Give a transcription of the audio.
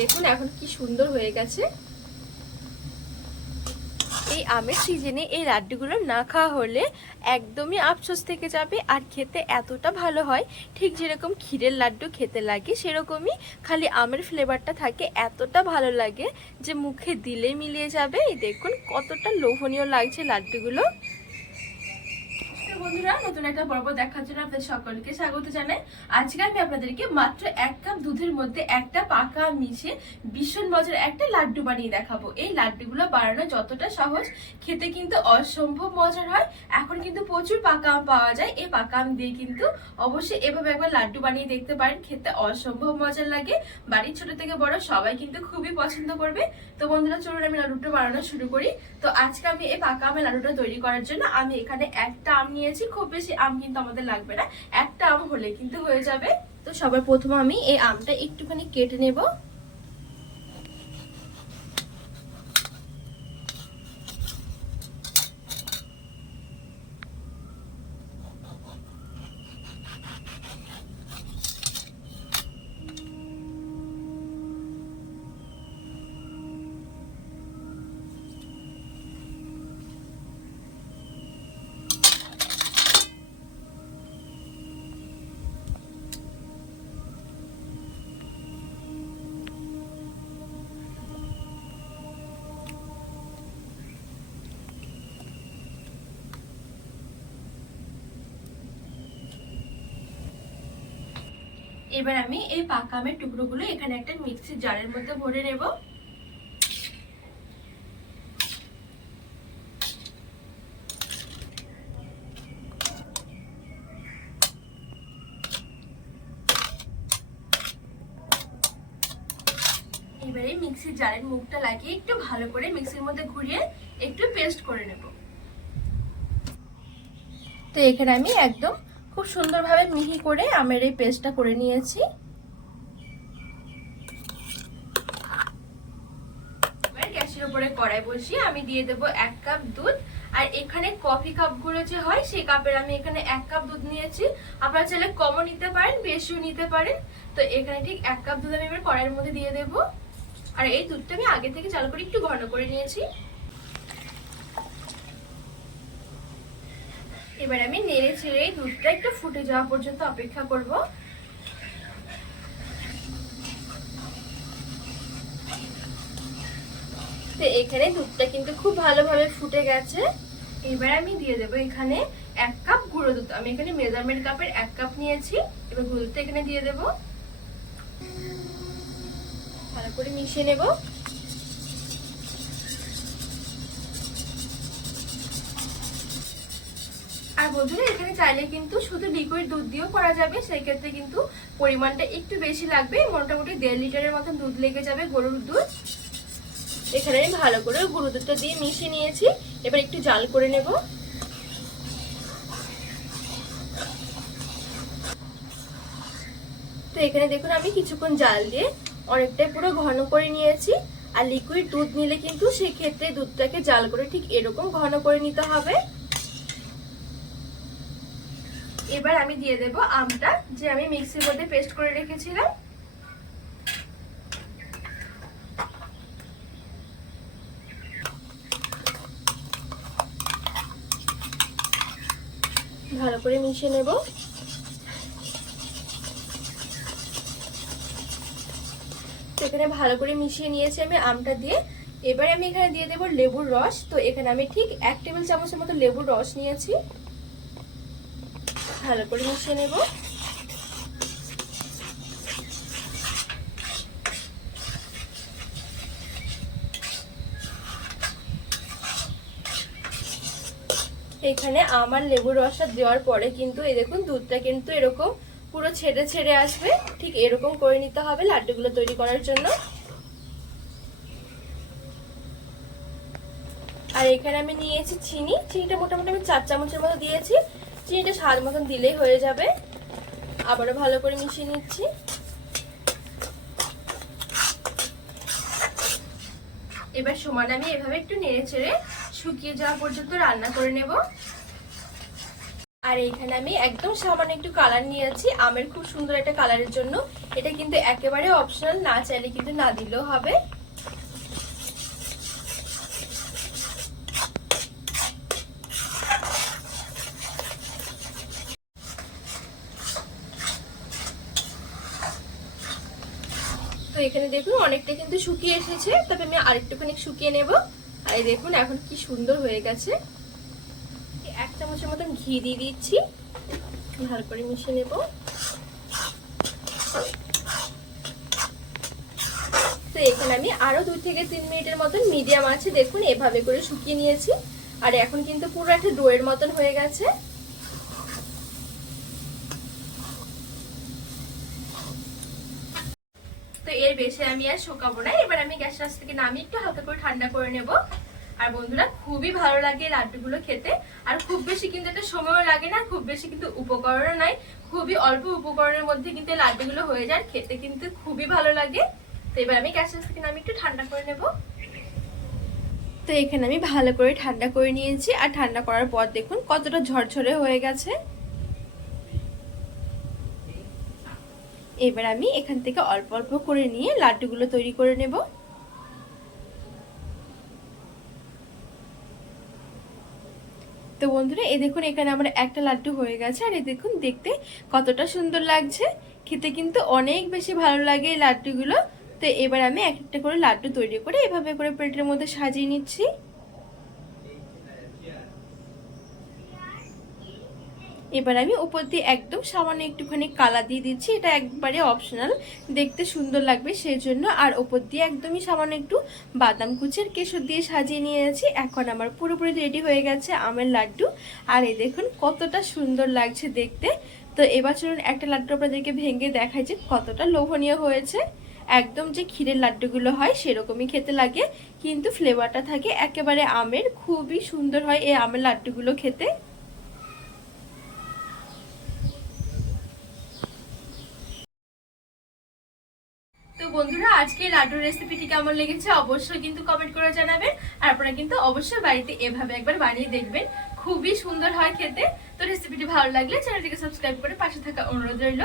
দেখুন, এখন কি সুন্দর হয়ে গেছে। এই আমের সিজনে এই লাড্ডুগুলো না খাওয়া হলে একদমই আফসোস থেকে যাবে, আর খেতে এতটা ভালো হয়। ঠিক যেরকম ক্ষীরের লাড্ডু খেতে লাগে, সেরকমই খালি আমের ফ্লেভারটা থাকে, এতটা ভালো লাগে যে মুখে দিলে মিলিয়ে যাবে। এই দেখুন, কতটা লোভনীয় লাগছে লাড্ডুগুলো। বন্ধুরা, নতুন একটা পর্ব দেখার জন্য আপনাদের সকলকে স্বাগত জানাই। আজকে আমি আপনাদেরকে মাত্র এক কাপ দুধের মধ্যে একটা পাকা মিশে ভীষণ মজার একটা লাড্ডু বানিয়ে দেখাবো। এই লাড্ডুগুলো বানানো যতটা সহজ, খেতে কিন্তু অসম্ভব মজার হয়। এখন কিন্তু প্রচুর পাকা আম পাওয়া যায়। এই পাকা আম দিয়ে কিন্তু অবশ্যই এভাবে একবার লাড্ডু বানিয়ে দেখতে পারেন। খেতে অসম্ভব মজা লাগে। বাড়ির ছোট থেকে বড় সবাই কিন্তু খুবই পছন্দ করবে। তো বন্ধুরা, চলুন আমি লাড্ডুটা বানানো শুরু করি। তো আজকে আমি এই পাকা আমের লাড্ডুটা তৈরি করার জন্য আমি এখানে একটা আম নিয়েছি। খুব বেশি আম কিন্তু আমাদের লাগবে না। একটা আম হলে কিন্তু হয়ে যাবে। তো সবার প্রথমে আমি এই আমটা একটুখানি কেটে নেব। এবার আমি এই পাকা আমের টুকরোগুলো এখানে একটা মিক্সির জারের মধ্যে ভরে নেব। এবারে মিক্সির জারের মুখটা লাগিয়ে একটু ভালো করে মিক্সির মধ্যে ঘুরিয়ে একটু পেস্ট করে নেব। তো এখানে আমি একদম খুব সুন্দরভাবে মিহি করে আমের এই পেস্টটা করে নিয়েছি। গ্যাসের উপরে কড়াই বসিয়ে আমি দিয়ে দেব এক কাপ দুধ। আর এখানে কফি কাপগুলো যে হয়, সেই কাপের আমি এখানে এক কাপ দুধ নিয়েছি। আপনারা চাইলে কমও নিতে পারেন, বেশিও নিতে পারেন। তো এখানে ঠিক এক কাপ দুধ আমি এবার কড়াইয়ের মধ্যে দিয়ে দেব। আর এই দুধটা আমি আগে থেকে চালু করে একটু ঘন করে নিয়েছি। এবার আমি নেড়ে এই দুধটা একটু ফুটে যাওয়া পর্যন্ত অপেক্ষা করব। তো এখানে দুধটা কিন্তু খুব ভালোভাবে ফুটে গেছে। এবার আমি দিয়ে দেবো এখানে এক কাপ গুঁড়ো দুধ। আমি এখানে মেজারমেন্ট কাপের এক কাপ নিয়েছি। এবার গুঁড়ো দুধটা এখানে দিয়ে দেবো। ভালো করে মিশিয়ে নেব। আর বন্ধুরা, এখানে চাইলে কিন্তু শুধু লিকুইড দুধ দিয়েও করা যাবে। সেই ক্ষেত্রে কিন্তু পরিমাণটা একটু বেশি লাগবে। মোটামুটি দেড় লিটারের মতন দুধ লেগে যাবে গরুর দুধ। এখানে আমি ভালো করে গরুর দুধটা দিয়ে মিশিয়ে নিয়েছি। এবার একটু জাল করে নেব। তো এখানে দেখুন, আমি কিছুক্ষণ জাল দিয়ে অনেকটাই পুরো ঘন করে নিয়েছি। আর লিকুইড দুধ নিলে কিন্তু সেক্ষেত্রে দুধটাকে জাল করে ঠিক এরকম ঘন করে নিতে হবে। এবার আমি দিয়ে দেব আমটা, যে আমি মিক্সির মধ্যে পেস্ট করে রেখেছিলাম। ভালো করে মিশিয়ে নেব। এখানে ভালো করে মিশিয়ে নিয়েছি আমি আমটা দিয়ে। এবারে আমি এখানে দিয়ে দেবো লেবুর রস। তো এখানে আমি ঠিক এক টেবিল চামচের মতো লেবুর রস নিয়েছি। ভালো করে মিশিয়ে নেব। এখানে আমার লেবুর রসটা দেওয়ার পরে কিন্তু এই দেখুন, দুধটা কিন্তু এরকম পুরো ছেড়ে ছেড়ে আসবে। ঠিক এরকম করে নিতে হবে লাড্ডুগুলো তৈরি করার জন্য। আর এখানে আমি নিয়েছি চিনি। চিনিটা মোটামুটি আমি চার চামচের মতো দিয়েছি। চিনিটা স্বাদ মতন দিলেই হয়ে যাবে। আবারও ভালো করে মিশিয়ে নিচ্ছি। এবার সমান আমি এভাবে একটু নেড়ে ছেড়ে শুকিয়ে যাওয়া পর্যন্ত রান্না করে নেব। আর এইখানে আমি একদম সামান্য একটু কালার নিয়েছি আমের খুব সুন্দর একটা কালারের জন্য। এটা কিন্তু একেবারে অপশনাল না চাইলে কিন্তু না দিলেও হবে। এখানে দেখুন অনেকটা কিন্তু শুকিয়ে এসেছে, তবে আমি আরেকটুখানি শুকিয়ে নেব। আর এই দেখুন এখন কি সুন্দর হয়ে গেছে। এক চামচের মতন ঘি দিয়ে দিচ্ছি। ভালো করে মিশিয়ে নেব। তো এখানে আমি আরও দুই থেকে তিন মিনিটের মতন মিডিয়াম আছে, দেখুন এভাবে করে শুকিয়ে নিয়েছি। আর এখন কিন্তু পুরো একটা ডোয়ের মতন হয়ে গেছে তো এর বেশি আমি আর শোকাবো না। এবার আমি গ্যাস রাস থেকে নামিয়ে একটু হালকা করে ঠান্ডা করে নেব। আর বন্ধুরা, খুবই ভালো লাগে লাড্ডুগুলো খেতে। আর খুব বেশি কিন্তু এটা সময়ও লাগে না, খুব বেশি কিন্তু উপকরণও নাই খুবই অল্প উপকরণের মধ্যে কিন্তু লাড্ডুগুলো হয়ে যায় খেতে কিন্তু খুবই ভালো লাগে। তো এবার আমি গ্যাস রাস থেকে নামিয়ে একটু ঠান্ডা করে নেব। তো এখানে আমি ভালো করে ঠান্ডা করে নিয়েছি। আর ঠান্ডা করার পর দেখুন কতটা ঝরঝরে হয়ে গেছে। এবার আমি এখান থেকে অল্প অল্প করে নিয়ে লাড্ডুগুলো তৈরি করে নেব। তো বন্ধুরা, এ দেখুন এখানে আমার একটা লাড্ডু হয়ে গেছে, আর এ দেখুন দেখতে কতটা সুন্দর লাগছে। খেতে কিন্তু অনেক বেশি ভালো লাগে এই লাড্ডুগুলো। তো এবার আমি এক একটা করে লাড্ডু তৈরি করে এভাবে করে প্লেটের মধ্যে সাজিয়ে নিচ্ছি। এবার আমি উপর দিয়ে একদম সামান্য একটুখানি কালা দিয়ে দিচ্ছি। এটা একবারে অপশনাল দেখতে সুন্দর লাগবে সেই জন্য আর উপর দিয়ে একদমই সামান্য একটু বাদাম কুচের কেশর দিয়ে সাজিয়ে নিয়েছি। এখন আমার পুরোপুরি রেডি হয়ে গেছে আমের লাড্ডু। আর এই দেখুন কতটা সুন্দর লাগছে দেখতে। তো এবার চলুন একটা লাড্ডু আপনাদেরকে ভেঙে দেখাই যে কতটা লোভনীয় হয়েছে। একদম যে ক্ষীরের লাড্ডুগুলো হয় সেরকমই খেতে লাগে। কিন্তু ফ্লেভারটা থাকে একেবারে আমের। খুবই সুন্দর হয় এই আমের লাড্ডুগুলো খেতে তো বন্ধুরা আজকে লাড্ডুর রেসিপিটি কেমন লেগেছে অবশ্যই কিন্তু কমেন্ট করে জানাবেন। আর আপনারা কিন্তু অবশ্যই বাড়িতে এভাবে একবার বানিয়ে দেখবেন। খুবই সুন্দর হয় খেতে। তো রেসিপিটি ভালো লাগলে চ্যানেলটিকে সাবস্ক্রাইব করে পাশে থাকা অনুরোধ রইল।